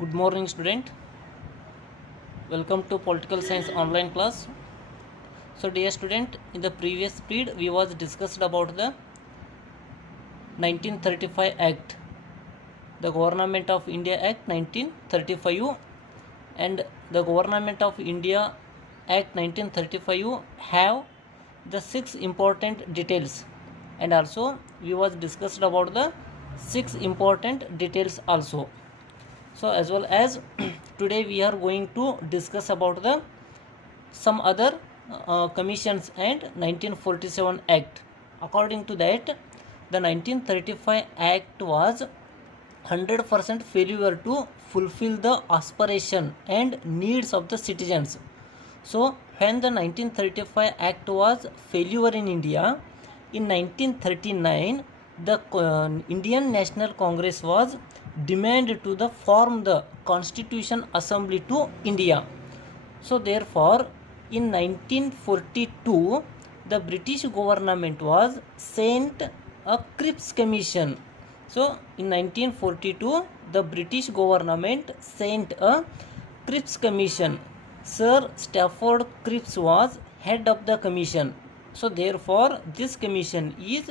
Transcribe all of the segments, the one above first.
Good morning, student. Welcome to Political Science online class. So, dear student, in the previous period, we was discussed about the 1935 Act, the Government of India Act 1935, and the Government of India Act 1935 have the 6 important details, and also we was discussed about the 6 important details also. So as well as today we are going to discuss about the some other commissions and 1947 Act. According to that, the 1935 Act was 100% failure to fulfill the aspiration and needs of the citizens. So when the 1935 Act was failure in India, in 1939 the Indian National Congress was demanded to the form the Constitution Assembly to India. So therefore in 1942 the British government was sent a Crips Commission. So in 1942 the British government sent a Crips Commission. Sir Stafford Cripps was head of the commission. So therefore this commission is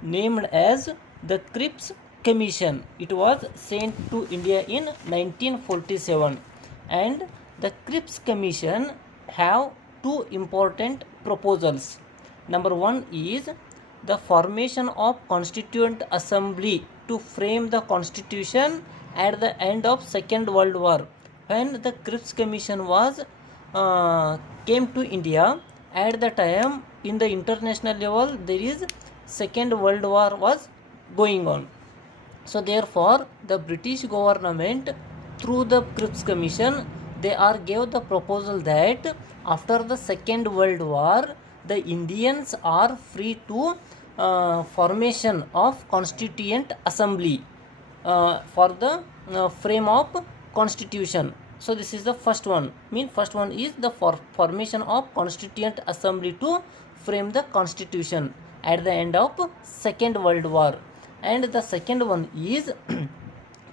named as the Crips Commission. It was sent to India in 1947, and the Crips Commission have two important proposals. Number one is the formation of Constituent Assembly to frame the Constitution at the end of Second World War. When the Crips Commission was came to India, at the time in the international level there is Second World War was going on. So therefore the British government through the Crips Commission they are gave the proposal that after the Second World War the Indians are free to formation of Constituent Assembly for the frame of Constitution. So this is the first one. First one is the formation of Constituent Assembly to frame the Constitution at the end of Second World War. And the second one is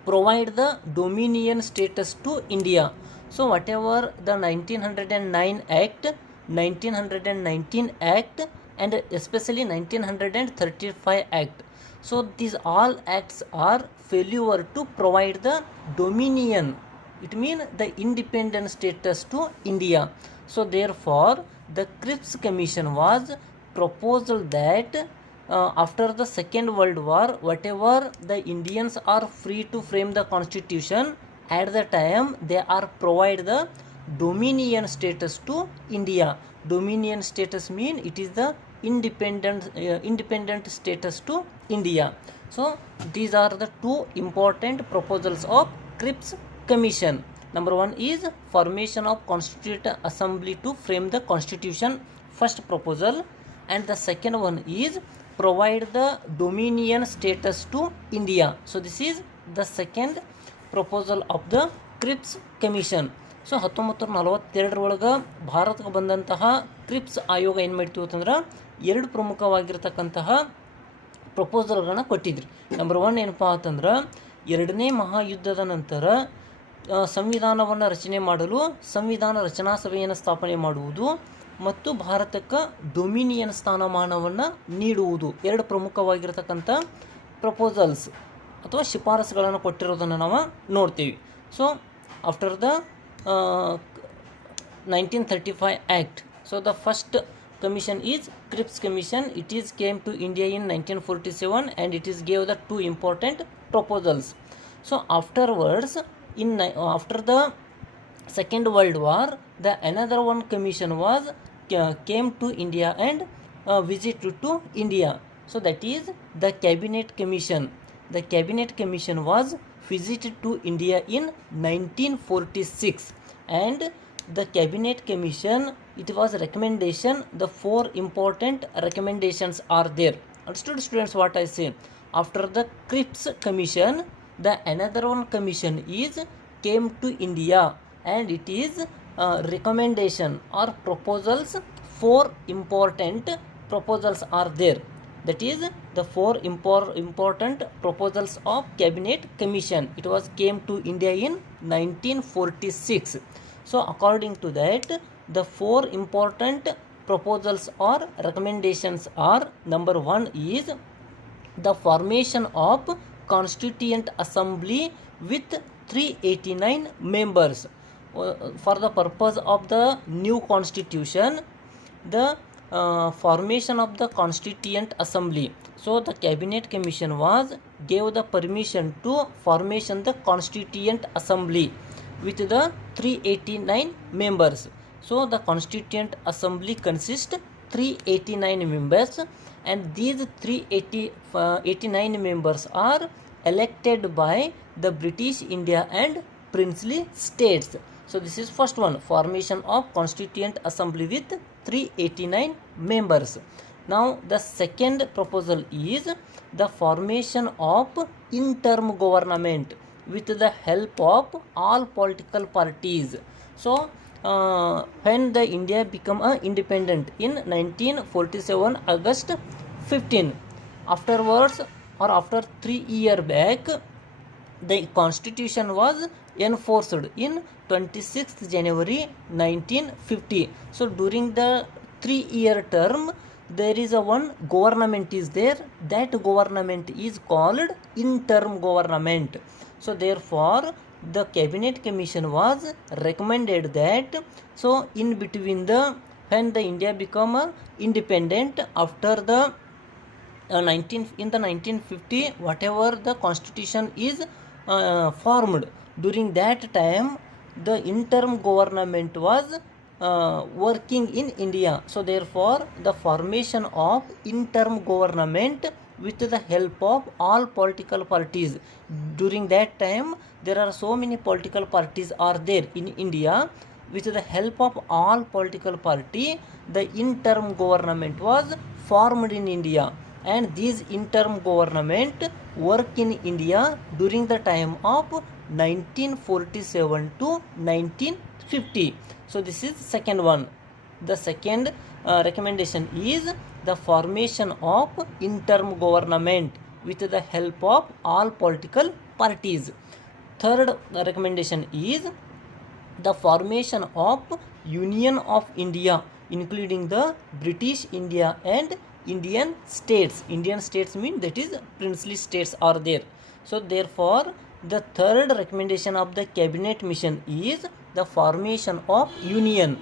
provide the dominion status to India. So whatever the 1909 Act, 1919 Act and especially 1935 Act. So these all acts are failure to provide the dominion. It means the independent status to India. So therefore the Crips Commission was proposal that after the Second World War, whatever the Indians are free to frame the Constitution, at the time they are provide the dominion status to India. Dominion status mean it is the independent status to India. So these are the two important proposals of Crips Commission. Number one is formation of Constituent Assembly to frame the Constitution, first proposal, and the second one is provide the dominion status to India. So this is the second proposal of the Crips Commission. So 1942 ಒಳಗೆ ಭಾರತಕ್ಕೆ ಬಂದಂತಹ creeps ಆಯೋಗ ಏನು ಮಾಡ್ತೀವಿ ಅಂತಂದ್ರೆ ಎರಡು ಪ್ರಮುಖವಾಗಿರ್ತಕ್ಕಂತಹ ಪ್ರಪೋಸಲ್ಗಳನ್ನ ಕೊಟ್ಟಿದ್ರಿ. Number one ಏನಪ್ಪ ಅಂತಂದ್ರೆ ಎರಡನೇ ಮಹಾಯುದ್ಧದ ನಂತರ ಸಂವಿಧಾನವನ್ನು ರಚನೆ ಮಾಡಲು ಸಂವಿಧಾನ ರಚನಾ ಸಭೆಯನ್ನು ಸ್ಥಾಪನೆ ಮಾಡುವುದು ಮತ್ತು ಭಾರತಕ್ಕೆ ಡೊಮಿನಿಯನ್ ಸ್ಥಾನಮಾನವನ್ನು ನೀಡುವುದು ಎರಡು ಪ್ರಮುಖವಾಗಿರ್ತಕ್ಕಂಥ ಪ್ರಪೋಸಲ್ಸ್ ಅಥವಾ ಶಿಫಾರಸುಗಳನ್ನು ಕೊಟ್ಟಿರೋದನ್ನು ನಾವು ನೋಡ್ತೀವಿ. So after the 1935 Act, so the first commission is Crips Commission. It is came to India in 1947 and it is gave the two important proposals. So afterwards after the Second World War, the another one commission was came to India and visited to India. So that is the Cabinet Commission. The Cabinet Commission was visited to India in 1946, and the Cabinet Commission, it was recommendation, the four important recommendations are there. Understood, students, what I say? After the Crips Commission, the another one commission is came to India and it is recommendation or proposals. Four important proposals are there. That is the four important proposals of Cabinet Commission. It was came to India in 1946. So according to that, the four important proposals or recommendations are: number one is the formation of Constituent Assembly with 389 members. For the purpose of the new constitution, the formation of the Constituent Assembly. So the Cabinet Commission gave the permission to formation the Constituent Assembly with the 389 members. So the Constituent Assembly consists 389 members, and these 389 members are elected by the British India and princely states. So this is first one, formation of Constituent Assembly with 389 members. Now the second proposal is the formation of interim government with the help of all political parties. So when the India become independent in 1947 August 15, afterwards or after 3 years back, the constitution was enforced in 26th January 1950. So during the 3-year term, there is a one government is there. That government is called interim government. So therefore the Cabinet Commission was recommended that, so in between the when the India become independent after the in the 1950, whatever the constitution is formed, during that time the interim government was working in India. So therefore the formation of interim government with the help of all political parties. During that time there are so many political parties are there in India. With the help of all political party, the interim government was formed in India, and this interim government work in India during the time of 1947 to 1950. So this is second one. The second recommendation is the formation of interim government with the help of all political parties. Third recommendation is the formation of Union of India, including the British India and Indian states. Indian states mean that is princely states are there. So therefore the third recommendation of the Cabinet Mission is the formation of Union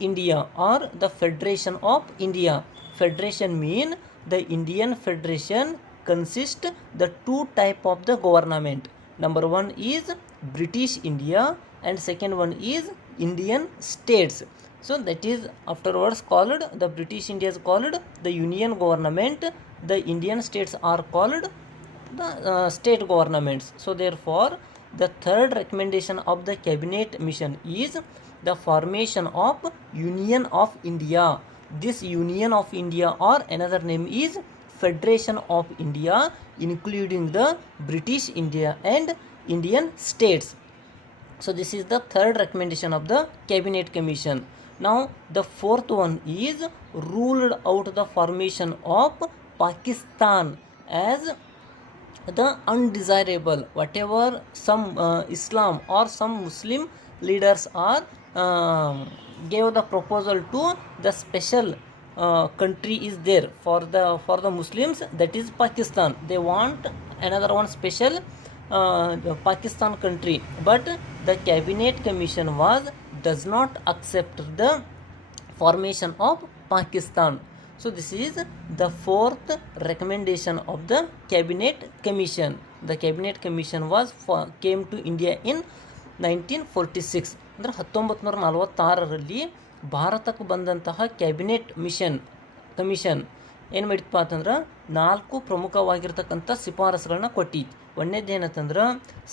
India or the Federation of India. Federation mean the Indian Federation consists the two type of the government. Number one is British India and second one is Indian states. So that is afterwards called the British India is called the Union government. The Indian states are called the state governments. So therefore the third recommendation of the Cabinet Mission is the formation of Union of India. This Union of India or another name is Federation of India, including the British India and Indian states. So this is the third recommendation of the Cabinet Commission. Now the fourth one is ruled out the formation of Pakistan as the undesirable. Whatever some Islam or some Muslim leaders are gave the proposal to the special country is there for the Muslims, that is Pakistan. They want another one special the Pakistan country, but the Cabinet Commission does not accept the formation of Pakistan. So this is the fourth recommendation of the Cabinet Commission. The Cabinet Commission came to India in 1946. ಅಂದರೆ 1946ರಲ್ಲಿ ಭಾರತಕ್ಕೆ ಬಂದಂತಹ cabinet commission ಏನು ಮಾಡಿತಪ್ಪ ಅಂತಂದ್ರೆ 4 ಪ್ರಮುಖವಾಗಿರ್ತಕ್ಕಂಥ ಶಿಫಾರಸುಗಳನ್ನ ಕೊಟ್ಟಿತ್ತು. ಒಂದನೇದು ಏನಂತಂದ್ರೆ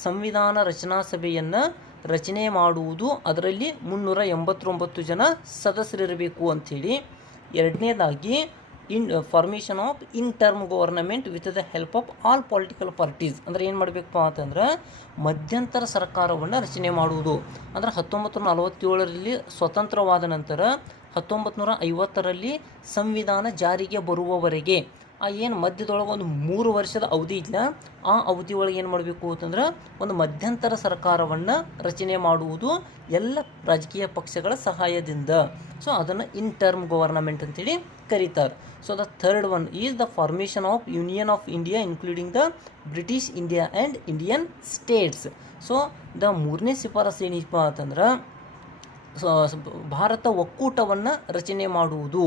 ಸಂವಿಧಾನ ರಚನಾ ಸಭೆಯನ್ನು ರಚನೆ ಮಾಡುವುದು, ಅದರಲ್ಲಿ 389 ಜನ ಸದಸ್ಯರಿರಬೇಕು ಅಂಥೇಳಿ. ಎರಡನೇದಾಗಿ formation of interim government with the help of all political parties. ಅಂದರೆ ಏನು ಮಾಡಬೇಕಪ್ಪ ಅಂತಂದ್ರೆ ಮಧ್ಯಂತರ ಸರ್ಕಾರವನ್ನು ರಚನೆ ಮಾಡುವುದು. ಅಂದರೆ 1947ರಲ್ಲಿ ಸ್ವತಂತ್ರವಾದ ನಂತರ 1950ರಲ್ಲಿ ಸಂವಿಧಾನ ಜಾರಿಗೆ ಬರುವವರೆಗೆ ಏನು ಮಧ್ಯದೊಳಗೆ ಒಂದು 3 ವರ್ಷದ ಅವಧಿ ಇಲ್ಲ, ಆ ಅವಧಿ ಒಳಗೆ ಏನು ಮಾಡಬೇಕು ಅಂತಂದ್ರೆ ಒಂದು ಮಧ್ಯಂತರ ಸರ್ಕಾರವನ್ನು ರಚನೆ ಮಾಡುವುದು ಎಲ್ಲ ರಾಜಕೀಯ ಪಕ್ಷಗಳ ಸಹಾಯದಿಂದ. ಸೊ ಅದನ್ನು ಇಂಟರ್ಮ್ ಗವರ್ನಮೆಂಟ್ ಅಂತೇಳಿ ಕರೀತಾರೆ. So the third one is the formation of union of India including the British India and Indian States. So the ಮೂರನೇ ಶಿಫಾರಸು ಏನಪ್ಪ ಅಂತಂದ್ರೆ ಭಾರತ ಒಕ್ಕೂಟವನ್ನು ರಚನೆ ಮಾಡುವುದು.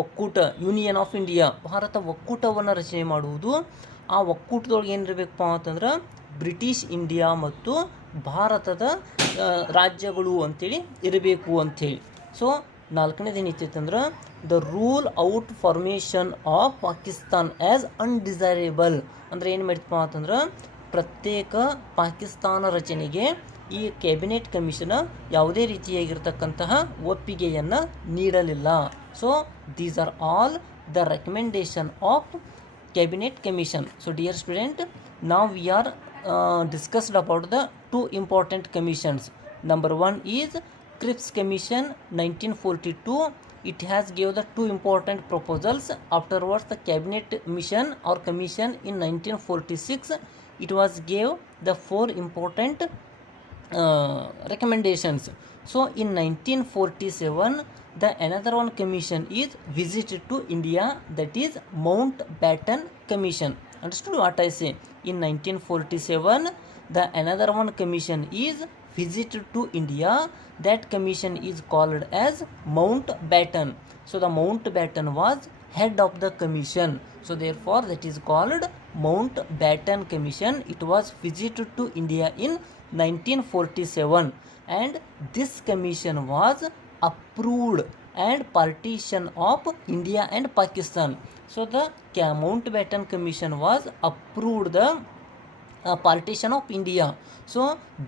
ಒಕ್ಕೂಟ, ಯೂನಿಯನ್ ಆಫ್ ಇಂಡಿಯಾ, ಭಾರತ ಒಕ್ಕೂಟವನ್ನು ರಚನೆ ಮಾಡುವುದು. ಆ ಒಕ್ಕೂಟದೊಳಗೆ ಏನಿರಬೇಕಪ್ಪ ಅಂತಂದ್ರೆ ಬ್ರಿಟಿಷ್ ಇಂಡಿಯಾ ಮತ್ತು ಭಾರತದ ರಾಜ್ಯಗಳು ಅಂಥೇಳಿ ಇರಬೇಕು ಅಂಥೇಳಿ. ಸೊ ನಾಲ್ಕನೇದು ಏನೈತಂದ್ರೆ the rule out formation of Pakistan as undesirable. ಅಂದರೆ ಏನು ಮಾಡಿತಪ್ಪ ಅಂತಂದ್ರೆ ಪ್ರತ್ಯೇಕ ಪಾಕಿಸ್ತಾನ ರಚನೆಗೆ ಈ ಕ್ಯಾಬಿನೆಟ್ ಕಮಿಷನ್ ಯಾವುದೇ ರೀತಿಯಾಗಿರ್ತಕ್ಕಂತಹ ಒಪ್ಪಿಗೆಯನ್ನು ನೀಡಲಿಲ್ಲ. So these are all the recommendation of cabinet commission. So dear student, now we are discussed about the two important commissions. Number one is Crips Commission 1942. It has gave the two important proposals. Afterwards the cabinet mission or commission in 1946, it was gave the four important recommendations. So in 1947 the another one commission is visited to India, that is Mountbatten Commission. Understood what I say? In 1947 the another one commission is visited to India. That commission is called as Mountbatten. So the Mountbatten was head of the commission. So therefore that is called Mountbatten Commission. It was visited to India in 1947 and this commission was approved and partition of India and Pakistan. So the Mountbatten Commission was approved the partition of India. So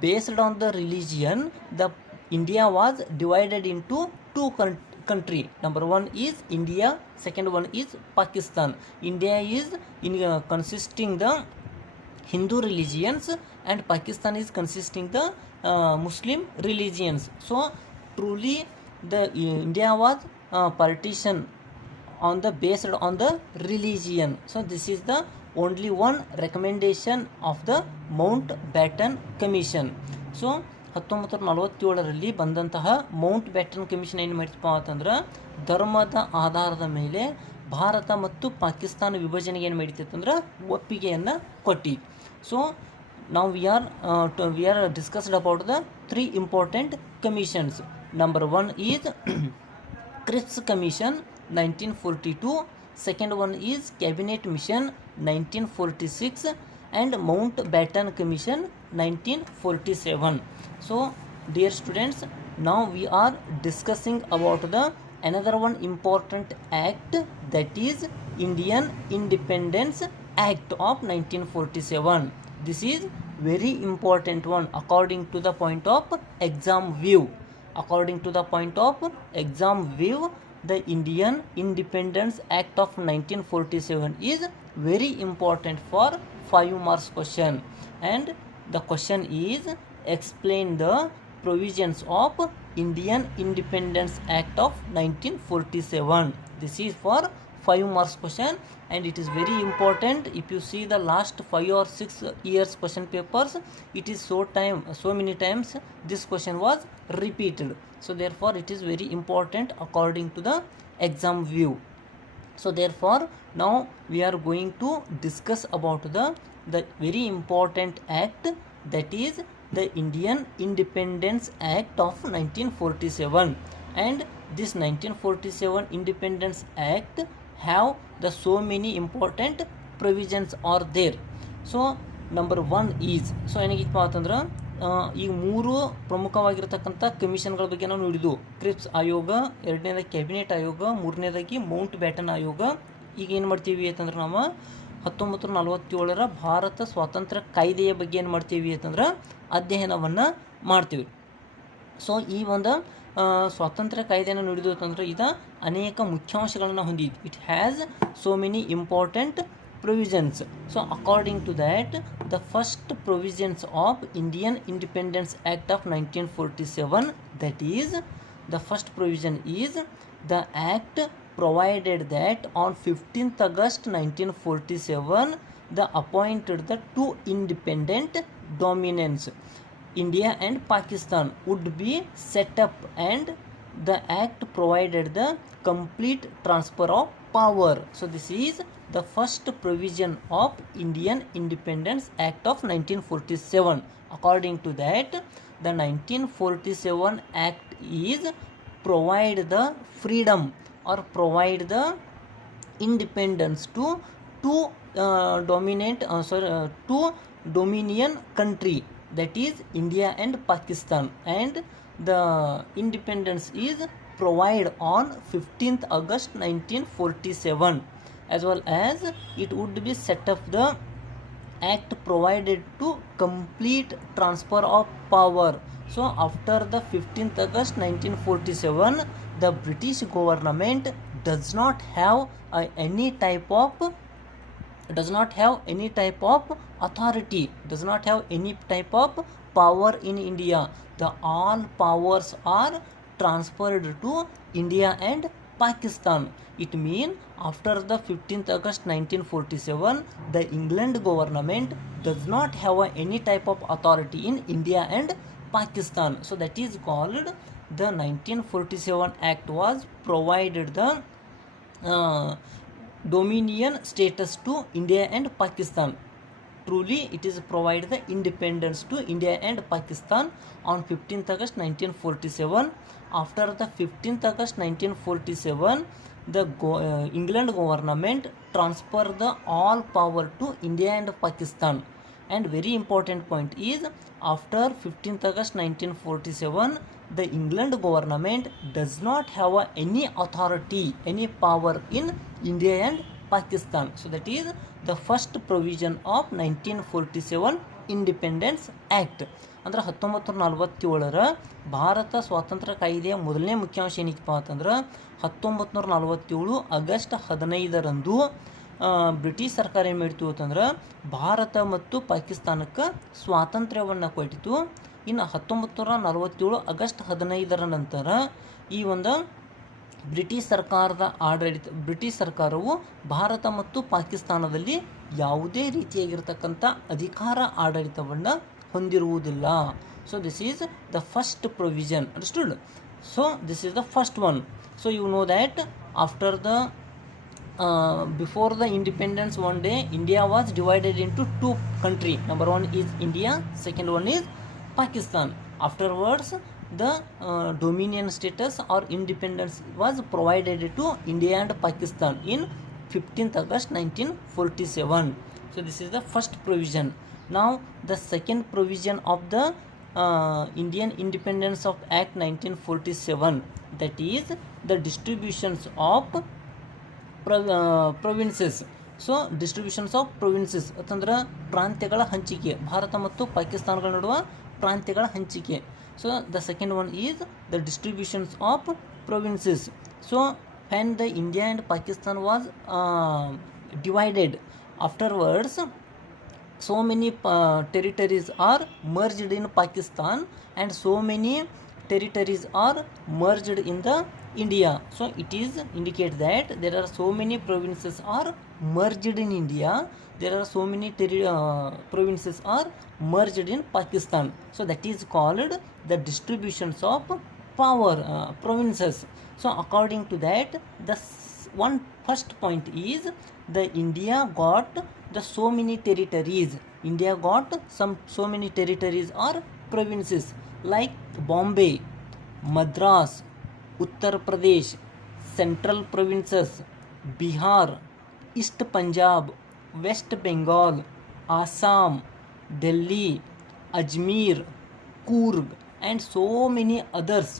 based on the religion, the India was divided into two country. Number one is India, second one is Pakistan. India is consisting the Hindu religions and Pakistan is consisting the Muslim religions. So truly the India was partition on the based on the religion. So this is the only one recommendation of the Mountbatten Commission. So 1947ರಲ್ಲಿ ಬಂದಂತಹ Mountbatten commission ಏನು ಮಾಡಿತಪ್ಪ ಅಂತಂದ್ರೆ ಧರ್ಮದ ಆಧಾರದ ಮೇಲೆ ಭಾರತ ಮತ್ತು ಪಾಕಿಸ್ತಾನ ವಿಭಜನೆಗೆ ಏನು ಮಾಡಿತ್ತಂದ್ರೆ ಒಪ್ಪಿಗೆಯನ್ನು ಕೊಟ್ಟಿತ್ತು. So now we are discussed about the three important commissions. Number one is Crips Commission 1942, second one is Cabinet Mission 1946 and Mountbatten Commission 1947. So dear students, now we are discussing about the another one important act, that is Indian Independence Act of 1947. This is very important one according to the point of exam view. According to the point of exam view, the Indian Independence Act of 1947 is very important for 5 marks question, and the question is explain the provisions of Indian Independence Act of 1947. This is for 5 marks question and it is very important. If you see the last 5 or 6 years question papers, it is so many times this question was repeated. So therefore it is very important according to the exam view. So therefore now we are going to discuss about the very important act, that is the Indian Independence Act of 1947. And this 1947 Independence Act have the so many important provisions are there. So number one is, so ಏನಾಗಿತ್ತಪ್ಪ ಅಂತಂದ್ರೆ ಈಗ 3 ಪ್ರಮುಖವಾಗಿರತಕ್ಕಂಥ ಕಮಿಷನ್ಗಳ ಬಗ್ಗೆ ನಾವು ನೋಡಿದ್ವು. Creeps ಆಯೋಗ, ಎರಡನೇದಾಗಿ cabinet ಆಯೋಗ, ಮೂರನೇದಾಗಿ Mountbatten ಆಯೋಗ. ಈಗ ಏನು ಮಾಡ್ತೀವಿ ಅಂತಂದ್ರೆ ನಾವು 1947ರ ಭಾರತ ಸ್ವಾತಂತ್ರ್ಯ ಕಾಯ್ದೆಯ ಬಗ್ಗೆ ಏನು ಮಾಡ್ತೀವಿ ಅಂತಂದ್ರೆ ಅಧ್ಯಯನವನ್ನು ಮಾಡ್ತೀವಿ. ಸೊ ಈ ಒಂದು ಸ್ವಾತಂತ್ರ್ಯ ಕಾಯ್ದೆಯನ್ನು ನೋಡಿದ್ವು ಅಂತಂದ್ರೆ ಇದು ಅನೇಕ ಮುಖ್ಯಾಂಶಗಳನ್ನು ಹೊಂದಿದೆ. It has so many important provisions. So according to that, the first provisions of Indian Independence Act of 1947, that is the first provision is The act provided that on 15th August 1947 the appointed the two independent dominions, India and Pakistan, would be set up, and the act provided the complete transfer of power. So this is the first provision of Indian Independence Act of 1947. According to that, the 1947 Act is provide the freedom or provide the independence to two two dominion country, that is India and Pakistan, and the independence is provided on 15th August 1947, as well as it would be set up the act provided to complete transfer of power. So after the 15th August 1947, the British government does not have any type of authority, does not have any type of power in India. The all powers are transferred to India and Pakistan. It means after the 15th August 1947, the England government does not have any type of authority in India and Pakistan. So that is called the 1947 Act was provided the dominion status to India and Pakistan. Truly it is provided the independence to India and Pakistan on 15th August 1947. After the 15th August 1947, the England government transferred the all power to India and Pakistan. And very important point is, after 15th August 1947, the England government does not have any authority, any power in India and Pakistan. So that is the first provision of 1947 Independence Act. ಅಂದ್ರೆ 1947 ಭಾರತ ಸ್ವಾತಂತ್ರ್ಯ ಕಾಯ್ದೆಯ ಮೊದಲನೇ ಮುಖ್ಯಾಂಶ ಏನಿತ್ತಪ್ಪ ಅಂತಂದ್ರೆ 1947 August 15ರಂದು British ಸರ್ಕಾರ ಏನು ಮಾಡಿತು ಅಂತಂದ್ರೆ ಭಾರತ ಮತ್ತು ಪಾಕಿಸ್ತಾನಕ್ಕೆ ಸ್ವಾತಂತ್ರ್ಯವನ್ನು ಕೊಟ್ಟಿತು. ಇನ್ನು 1947 ಆಗಸ್ಟ್ 15ರ ನಂತರ ಈ ಒಂದು ಬ್ರಿಟಿಷ್ ಸರ್ಕಾರವು ಭಾರತ ಮತ್ತು ಪಾಕಿಸ್ತಾನದಲ್ಲಿ ಯಾವುದೇ ರೀತಿಯಾಗಿರ್ತಕ್ಕಂಥ ಅಧಿಕಾರ ಆಡಳಿತವನ್ನು ಹೊಂದಿರುವುದಿಲ್ಲ. So this is the first provision. Understood? So this is the first one. So you know that after the before the independence, one day India was divided into two country. Number one is India, second one is Pakistan. Afterwards the dominion status or independence was provided to India and Pakistan in 15th August 1947. So this is the first provision. Now the second provision of the Indian Independence of Act 1947, that is the distributions of provinces. So distributions of provinces ಅಂತಂದ್ರೆ ಪ್ರಾಂತ್ಯಗಳ ಹಂಚಿಕೆ, ಭಾರತ ಮತ್ತು ಪಾಕಿಸ್ತಾನಗಳ ನಡುವೆ ಪ್ರಾಂತ್ಯಗಳ ಹಂಚಿಕೆ. So the second one is the distributions of provinces. So when the India and Pakistan was divided, afterwards so many territories are merged in Pakistan and so many territories are merged in the India. So it is indicate that there are so many provinces are merged in India, there are so many provinces are merged in Pakistan. So that is called the distributions of power, provinces. So according to that, the one first point is the India got the so many territories. India got so many territories or provinces like Bombay, Madras, Uttar Pradesh, Central Provinces, Bihar, East Punjab, West Bengal, Assam, Delhi, Ajmer, Coorg, and so many others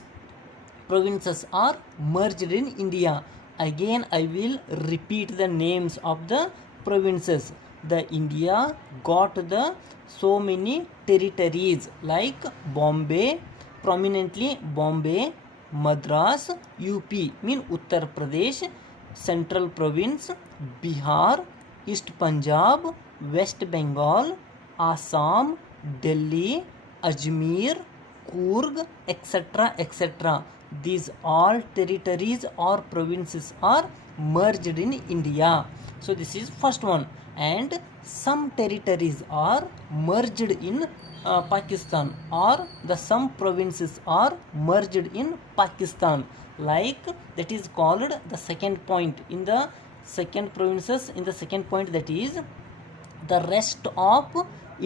provinces are merged in India. Again I will repeat the names of the provinces. The India got the so many territories like Bombay, prominently Bombay, Madras, UP mean Uttar Pradesh, Central Province, Bihar, East Punjab, West Bengal, Assam, Delhi, Ajmer, Coorg, etc., etc. These all territories or provinces are merged in India. So this is first one. And some territories are merged in Pakistan, or the some provinces are merged in Pakistan, like that is called the second point in the second provinces. In the second point, that is the rest of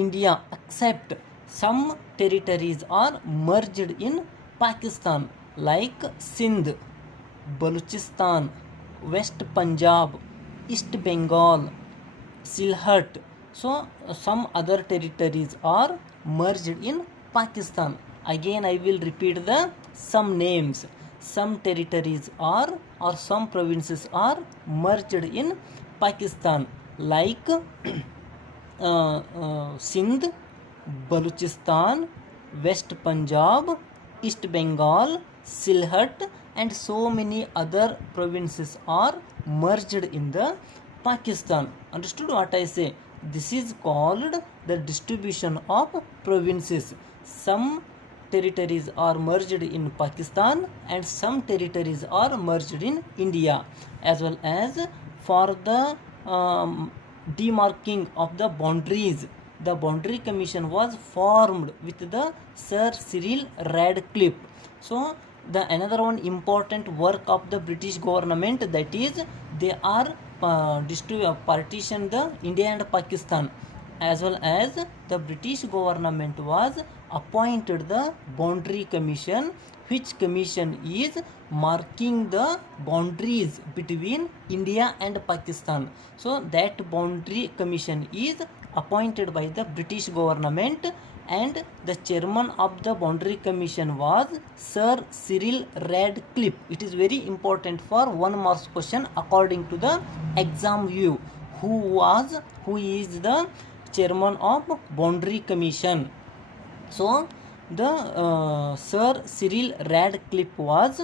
India except some territories are merged in Pakistan, like Sindh, Balochistan, West Punjab, East Bengal, Sylhet. So some other territories are merged in Pakistan. Again I will repeat the some names. Some territories are, or some provinces are merged in Pakistan, like Sindh, Balochistan, West Punjab, East Bengal, Sylhet, and so many other provinces are merged in the Pakistan. Understood what I say? This is called the distribution of provinces. Some territories are merged in Pakistan and some territories are merged in India. As well as for the demarking of the boundaries, the boundary commission was formed with the Sir Cyril Radcliffe. So the another one important work of the British government, that is they are partition the India and Pakistan, as well as the British government was appointed the boundary commission, which commission is marking the boundaries between India and Pakistan. So that boundary commission is appointed by the British government, and the chairman of the boundary commission was Sir Cyril Radcliffe. It is very important for 1 mark question according to the exam view. Who is the chairman of boundary commission? So the Sir Cyril Radcliffe was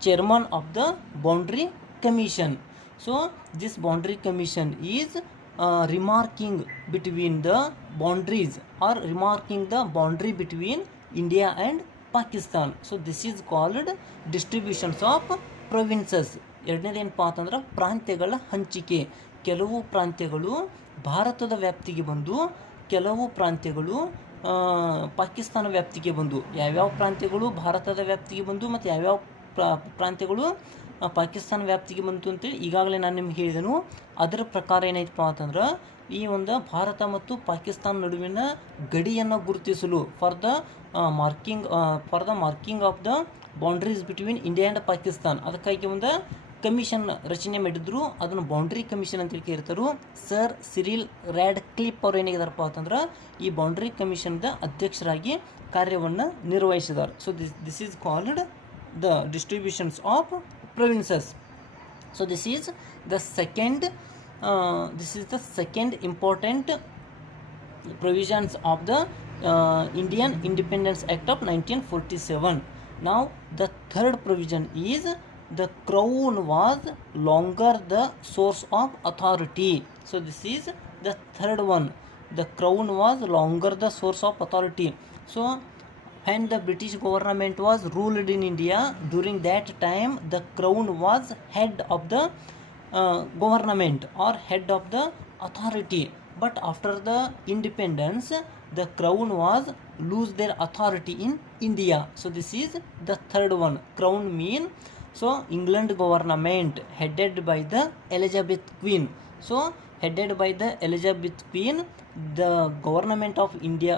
chairman of the boundary commission. So this boundary commission is remarking between the boundaries, or remarking the boundary between India and Pakistan. So this is called distributions of provinces. ಎರಡನೇದು ಏನಪ್ಪ ಅಂತಂದ್ರೆ ಪ್ರಾಂತ್ಯಗಳ ಹಂಚಿಕೆ. ಕೆಲವು ಪ್ರಾಂತ್ಯಗಳು ಭಾರತದ ವ್ಯಾಪ್ತಿಗೆ ಬಂದು, ಕೆಲವು ಪ್ರಾಂತ್ಯಗಳು ಪಾಕಿಸ್ತಾನ ವ್ಯಾಪ್ತಿಗೆ ಬಂದು. ಯಾವ್ಯಾವ ಪ್ರಾಂತ್ಯಗಳು ಭಾರತದ ವ್ಯಾಪ್ತಿಗೆ ಬಂದು ಮತ್ತು ಯಾವ್ಯಾವ ಪ್ರಾಂತ್ಯಗಳು ಪಾಕಿಸ್ತಾನ ವ್ಯಾಪ್ತಿಗೆ ಬಂತು ಅಂತೇಳಿ ಈಗಾಗಲೇ ನಾನು ನಿಮ್ಗೆ ಹೇಳಿದೆನು. ಅದರ ಪ್ರಕಾರ ಏನಾಯ್ತಪ್ಪ ಅಂತಂದ್ರೆ, ಈ ಒಂದು ಭಾರತ ಮತ್ತು ಪಾಕಿಸ್ತಾನ ನಡುವಿನ ಗಡಿಯನ್ನು ಗುರುತಿಸಲು for the marking of the boundaries between India and Pakistan, ಅದಕ್ಕಾಗಿ ಒಂದು ಕಮಿಷನ್ ರಚನೆ ಮಾಡಿದ್ರು. ಅದನ್ನು ಬೌಂಡ್ರಿ ಕಮಿಷನ್ ಅಂತೇಳಿ ಕರೀತಾರೆ. ಸರ್ ಸಿರಿಲ್ ರ್ಯಾಡ್ಕ್ಲಿಫ್ ಅವರು ಏನಾಗಿದಾರಪ್ಪ ಅಂತಂದ್ರೆ ಈ ಬೌಂಡ್ರಿ ಕಮಿಷನ್ದ ಅಧ್ಯಕ್ಷರಾಗಿ ಕಾರ್ಯವನ್ನು ನಿರ್ವಹಿಸಿದ್ದಾರೆ. So this is called the distributions of provinces. So this is the second important provisions of the Indian Independence Act of 1947. Now the third provision is the crown was longer the source of authority. So this is the third one. The crown was longer the source of authority. So when the British government was ruled in India, during that time the crown was head of the government or head of the authority. But after the independence, the crown was lose their authority in India. So this is the third one. Crown mean, so England government headed by the Elizabeth Queen. So headed by the Elizabeth Queen, the government of India,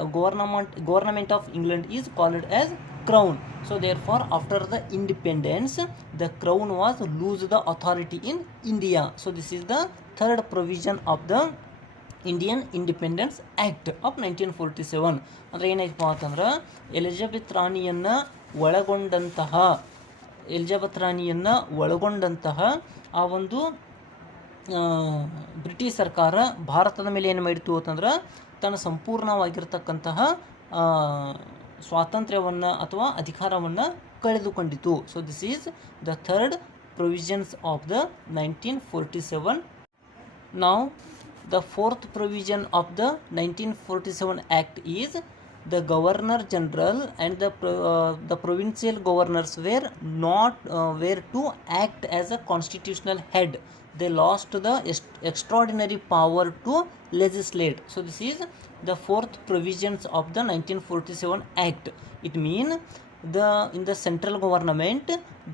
government of England is called as crown. So therefore after the independence, the crown was lose the authority in India. So this is the third provision of the Indian Independence Act of 1947. ಅಂದರೆ ಏನಾಯ್ತಪ್ಪ ಅಂತಂದ್ರೆ Elizabeth ರಾಣಿಯನ್ನು ಒಳಗೊಂಡಂತಹ ಆ ಒಂದು British ಸರ್ಕಾರ ಭಾರತದ ಮೇಲೆ ಏನು ಮಾಡಿತು ಅಂತಂದ್ರೆ ತನ್ನ ಸಂಪೂರ್ಣವಾಗಿರ್ತಕ್ಕಂತಹ ಸ್ವಾತಂತ್ರ್ಯವನ್ನು ಅಥವಾ ಅಧಿಕಾರವನ್ನು ಕಳೆದುಕೊಂಡಿತು. So this is the third provisions of the 1947. Now the fourth provision of the 1947 Act is the Governor General and the provincial governors were to act as a constitutional head. They lost the extraordinary power to legislate. So this is the fourth provisions of the 1947 Act. It means in the central government,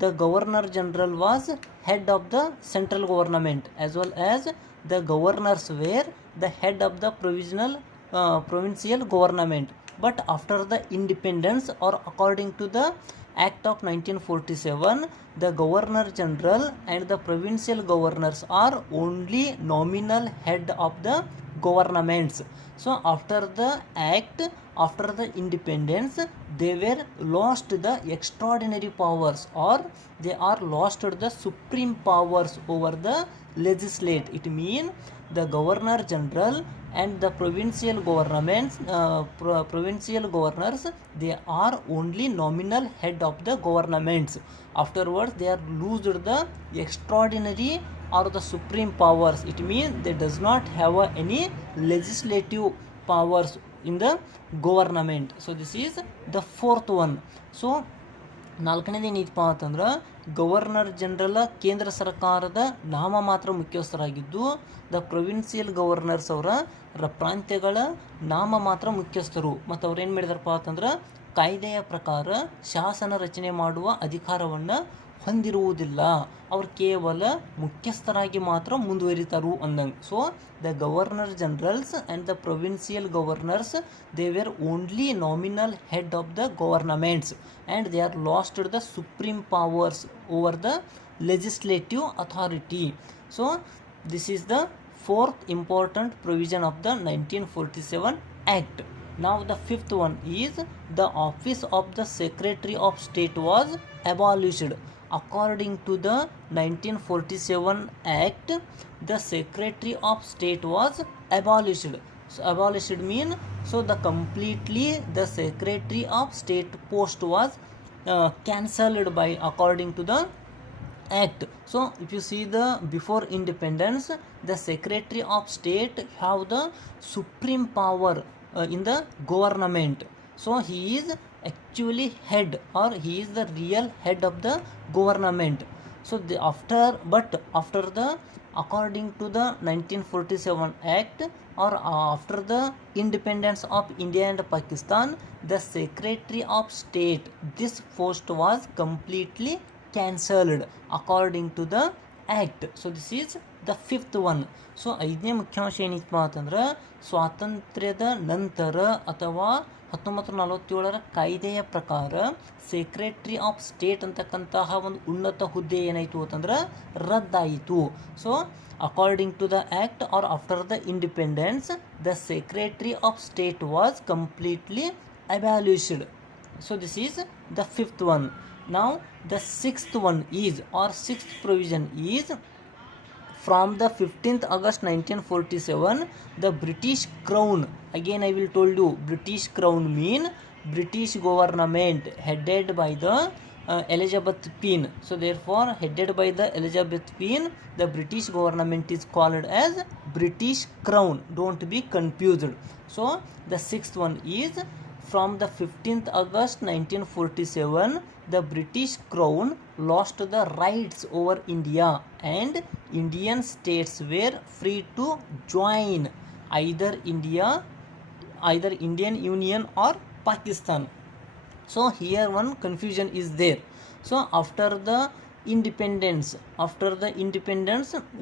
the Governor General was head of the central government, as well as the governors were the head of the provincial government. But after the independence, or according to the Act of 1947, the Governor General and the provincial governors are only nominal head of the governments. So after the act, after the independence, they were lost the extraordinary powers, or they are lost the supreme powers over the legislate. It means the Governor General and the provincial governments, provincial governors, they are only nominal head of the governments. Afterwards, they are lose the extraordinary or the supreme powers. It means they does not have any legislative powers in the government. So this is the fourth one. So ನಾಲ್ಕನೇದು ಏನೈತಪ್ಪ ಅಂತಂದ್ರೆ governor general ಕೇಂದ್ರ ಸರ್ಕಾರದ ನಾಮಮಾತ್ರ ಮುಖ್ಯಸ್ಥರಾಗಿದ್ದು, the provincial governors ಅವರ ಪ್ರಾಂತ್ಯಗಳ ನಾಮಮಾತ್ರ ಮುಖ್ಯಸ್ಥರು. ಮತ್ತು ಅವ್ರು ಏನು ಮಾಡಿದಾರಪ್ಪ ಅಂತಂದ್ರೆ ಕಾಯ್ದೆಯ ಪ್ರಕಾರ ಶಾಸನ ರಚನೆ ಮಾಡುವ ಅಧಿಕಾರವನ್ನು ಹೊಂದಿರುವುದಿಲ್ಲ. ಅವ್ರು ಕೇವಲ ಮುಖ್ಯಸ್ಥರಾಗಿ ಮಾತ್ರ ಮುಂದುವರಿತಾರು ಅಂದಂಗೆ. So the governor generals and the provincial governors, they were only nominal head of the governments and they are lost the supreme powers over the legislative authority. So this is the fourth important provision of the 1947 Act. Now the fifth one is the office of the Secretary of State was abolished. According to the 1947 Act, the Secretary of State was abolished. So abolished mean, so the completely the Secretary of State post was cancelled by according to the Act. So if you see the before independence, the Secretary of State have the supreme power in the government. So he is actually head, or he is the real head of the government. So after the according to the 1947 Act, or after the independence of India and Pakistan, the Secretary of State, this post was completely cancelled according to the Act. So this is the fifth one. So ಐದನೇ ಮುಖ್ಯಾಂಶ ಏನಿತ್ತು ಅಂತಂದ್ರೆ, ಸ್ವಾತಂತ್ರ್ಯದ ನಂತರ ಅಥವಾ 1947 ಕಾಯ್ದೆಯ ಪ್ರಕಾರ secretary of state ಅಂತಕ್ಕಂತಹ ಒಂದು ಉನ್ನತ ಹುದ್ದೆ ಏನಾಯಿತು ಅಂತಂದ್ರೆ ರದ್ದಾಯಿತು. So according to the act, or after the independence, the secretary of state was completely abolished. So this is the fifth one. Now the sixth one is, or sixth provision is, from the 15th August 1947, the British Crown, again I will told you, British Crown mean British government headed by the Elizabeth Queen. So therefore headed by the Elizabeth Queen, the British government is called as British Crown. Don't be confused. So the sixth one is, from the 15th August 1947, the British Crown lost the rights over India, and Indian states were free to join either Indian Union or Pakistan. So here one confusion is there. So after the independence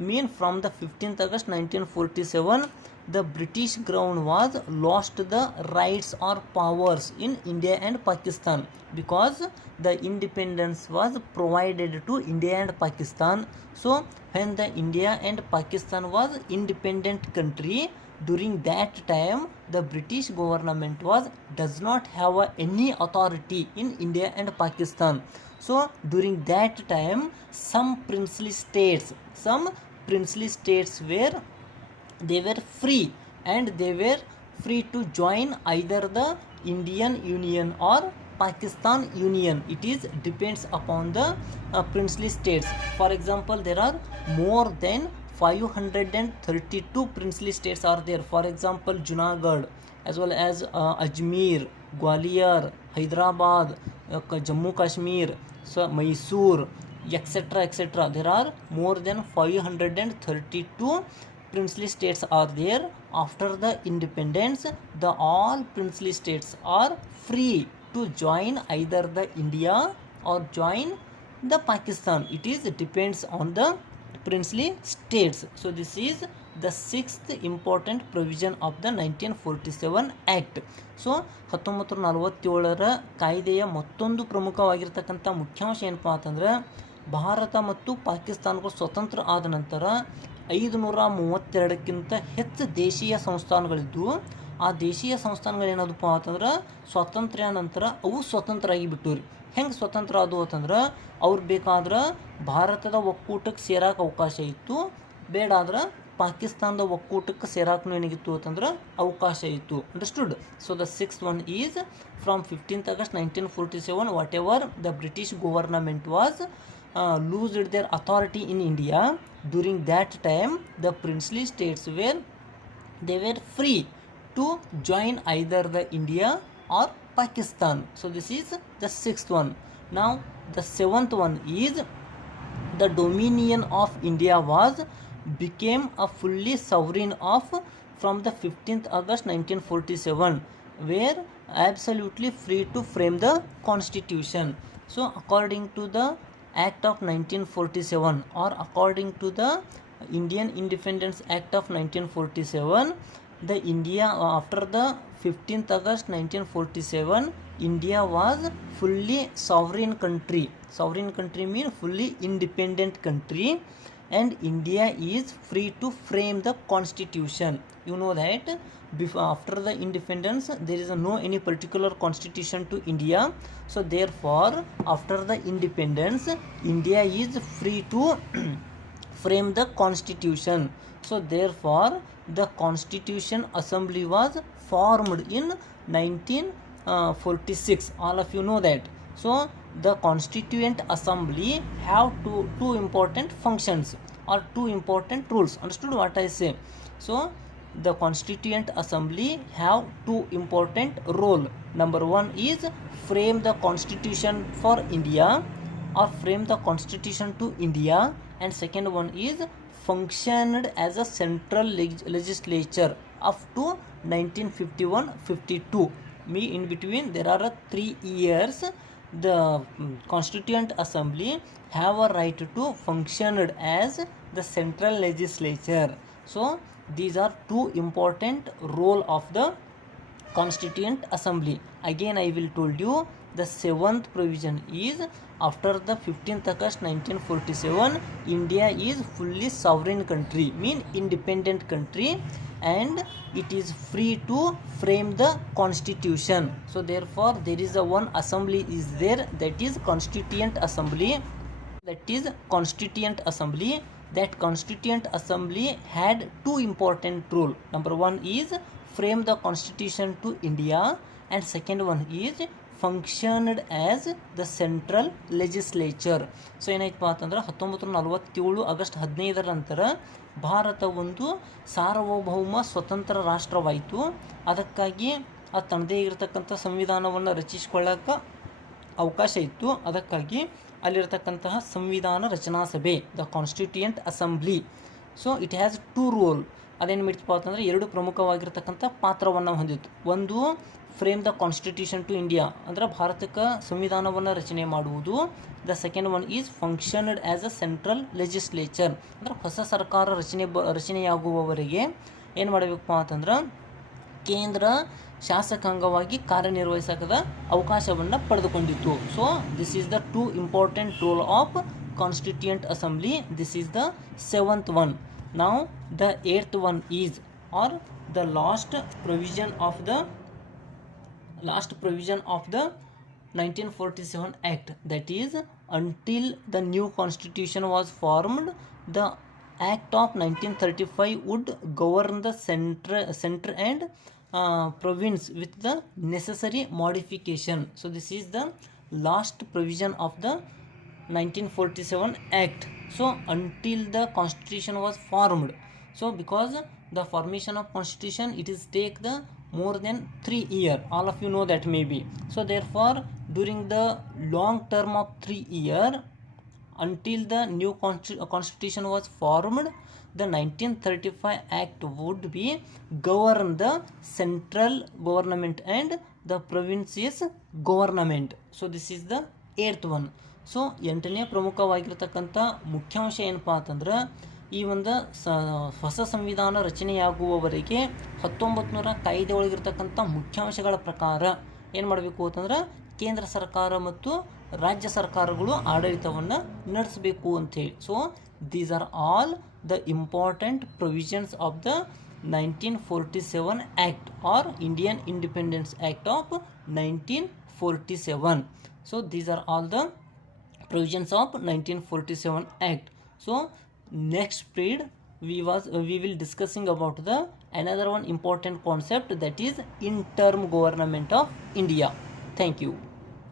mean from the 15th August 1947, the British Crown was lost the rights or powers in India and Pakistan, because the independence was provided to India and Pakistan. So when the India and Pakistan was independent country, during that time the British government does not have any authority in India and Pakistan. So during that time some princely states they were free, and they were free to join either the Indian Union or Pakistan Union. It is depends upon the princely states. For example, there are more than 532 princely states are there. For example, Junagadh, as well as Ajmer, Gwalior, Hyderabad, Jammu Kashmir, so Mysore, etc. etc. There are more than 532 princely states are there. After the independence, the all princely states are free to join either the India or join the Pakistan. It depends on the princely states. So this is the sixth important provision of the 1947 Act. So 1947ರ ಕಾಯ್ದೆಯ ಮತ್ತೊಂದು ಪ್ರಮುಖವಾಗಿರ್ತಕ್ಕಂಥ ಮುಖ್ಯಾಂಶ ಏನಪ್ಪ ಅಂತಂದರೆ, ಭಾರತ ಮತ್ತು ಪಾಕಿಸ್ತಾನಗಳು ಸ್ವತಂತ್ರ ಆದ ನಂತರ 532ಕ್ಕಿಂತ ಹೆಚ್ಚು ದೇಶೀಯ ಸಂಸ್ಥಾನಗಳಿದ್ದು, ಆ ದೇಶೀಯ ಸಂಸ್ಥಾನಗಳು ಏನದಪ್ಪ ಅಂತಂದ್ರೆ ಸ್ವಾತಂತ್ರ್ಯ ನಂತರ ಅವು ಸ್ವತಂತ್ರ ಆಗಿಬಿಟ್ಟು ರೀ. ಹೆಂಗೆ ಸ್ವತಂತ್ರ ಆದವು ಅಂತಂದ್ರೆ, ಅವ್ರು ಬೇಕಾದ್ರೆ ಭಾರತದ ಒಕ್ಕೂಟಕ್ಕೆ ಸೇರಾಕ ಅವಕಾಶ ಇತ್ತು, ಬೇಡಾದ್ರೆ ಪಾಕಿಸ್ತಾನದ ಒಕ್ಕೂಟಕ್ಕೆ ಸೇರಾಕನು ಏನಾಗಿತ್ತು ಅಂತಂದ್ರೆ ಅವಕಾಶ ಇತ್ತು. Understood? So the sixth one is from 15th August 1947, what ever the British government was losed their authority in India. During that time, the princely states they were free to join either the India or Pakistan. So this is the sixth one. Now the seventh one is the dominion of India became a fully sovereign of from the 15th August 1947, were absolutely free to frame the constitution. So according to the Act of 1947, or according to the Indian Independence Act of 1947, the India after the 15th August 1947, India was fully sovereign country. Sovereign country means fully independent country, and India is free to frame the constitution. You know that after the independence there is no any particular constitution to India. So therefore, after the independence, India is free to frame the constitution. So therefore, the Constitution Assembly was formed in 1946. All of you know that. So the Constituent Assembly have two important functions or two important rules. Understood what I say? So the Constituent Assembly have two important role. Number one is frame the constitution for India, or frame the constitution to India, and second one is functioned as a central legislature up to 1951-52. In between there are 3 years. The Constituent Assembly have a right to function as the central legislature. So these are two important role of the Constituent Assembly. Again I will told you, the seventh provision is after the 15th August 1947, India is fully sovereign country, mean independent country, and it is free to frame the constitution. So therefore there is a one assembly is there, that is Constituent Assembly. That is Constituent Assembly. That Constituent Assembly had two important rule. Number one is frame the constitution to India, and second one is functioned as the central legislature. So ಏನಾಯ್ತಪ್ಪ ಅಂತಂದ್ರೆ 1947 August 15 ನಂತರ ಭಾರತ ಒಂದು ಸಾರ್ವಭೌಮ ಸ್ವತಂತ್ರ ರಾಷ್ಟ್ರವಾಯಿತು. ಅದಕ್ಕಾಗಿ ಅದು ತನ್ನದೇ ಇರತಕ್ಕಂಥ ಸಂವಿಧಾನವನ್ನು ರಚಿಸಿಕೊಳ್ಳಕ್ಕೆ ಅವಕಾಶ ಇತ್ತು. ಅದಕ್ಕಾಗಿ ಅಲ್ಲಿರತಕ್ಕಂತಹ ಸಂವಿಧಾನ ರಚನಾ ಸಭೆ, the constituent assembly. So it has two role. ಅದೇನು ಮಾಡ್ತಪ್ಪ ಅಂತಂದರೆ ಎರಡು ಪ್ರಮುಖವಾಗಿರ್ತಕ್ಕಂಥ ಪಾತ್ರವನ್ನು ಹೊಂದಿತ್ತು. ಒಂದು frame the constitution to India, ಅಂದರೆ ಭಾರತಕ್ಕೆ ಸಂವಿಧಾನವನ್ನು ರಚನೆ ಮಾಡುವುದು. The second one is functioned as a central legislature, ಅಂದರೆ ಹೊಸ ಸರ್ಕಾರ ರಚನೆಯಾಗುವವರೆಗೆ ಏನು ಮಾಡಬೇಕಪ್ಪ ಅಂತಂದ್ರೆ ಕೇಂದ್ರ ಶಾಸಕಾಂಗವಾಗಿ ಕಾರ್ಯನಿರ್ವಹಿಸಕದ ಅವಕಾಶವನ್ನು ಪಡೆದುಕೊಂಡಿತ್ತು. So this is the two important role of constituent assembly. This is the seventh one. Now the eighth one is, or the last provision of the 1947 Act, that is until the new constitution was formed, the Act of 1935 would govern the center and province with the necessary modification. So this is the last provision of the 1947 Act. So until the constitution was formed, so because the formation of constitution, it is take the more than 3 years, all of you know that maybe. So therefore during the long term of 3 years, until the new constitution was formed, the 1935 Act would be govern the central government and the provinces government. So this is the 8th one. So 8ನೇ ಪ್ರಮುಖವಾಗಿರ್ತಕ್ಕಂಥ ಮುಖ್ಯಾಂಶ ಏನಪ್ಪ ಅಂತಂದ್ರೆ, ಈ ಒಂದು ಹೊಸ ಸಂವಿಧಾನ ರಚನೆಯಾಗುವವರೆಗೆ 1900 ಕಾಯ್ದೆ ಒಳಗಿರ್ತಕ್ಕಂಥ ಮುಖ್ಯಾಂಶಗಳ ಪ್ರಕಾರ ಏನು ಮಾಡಬೇಕು ಅಂತಂದ್ರೆ, ಕೇಂದ್ರ ಸರ್ಕಾರ ಮತ್ತು ರಾಜ್ಯ ಸರ್ಕಾರಗಳು ಆಡಳಿತವನ್ನು ನಡೆಸಬೇಕು ಅಂಥೇಳಿ. So these are all the important provisions of the 1947 Act or Indian Independence Act of 1947. So these are all the provisions of 1947 Act. So next period we will discussing about the another one important concept, that is interim government of India. Thank you.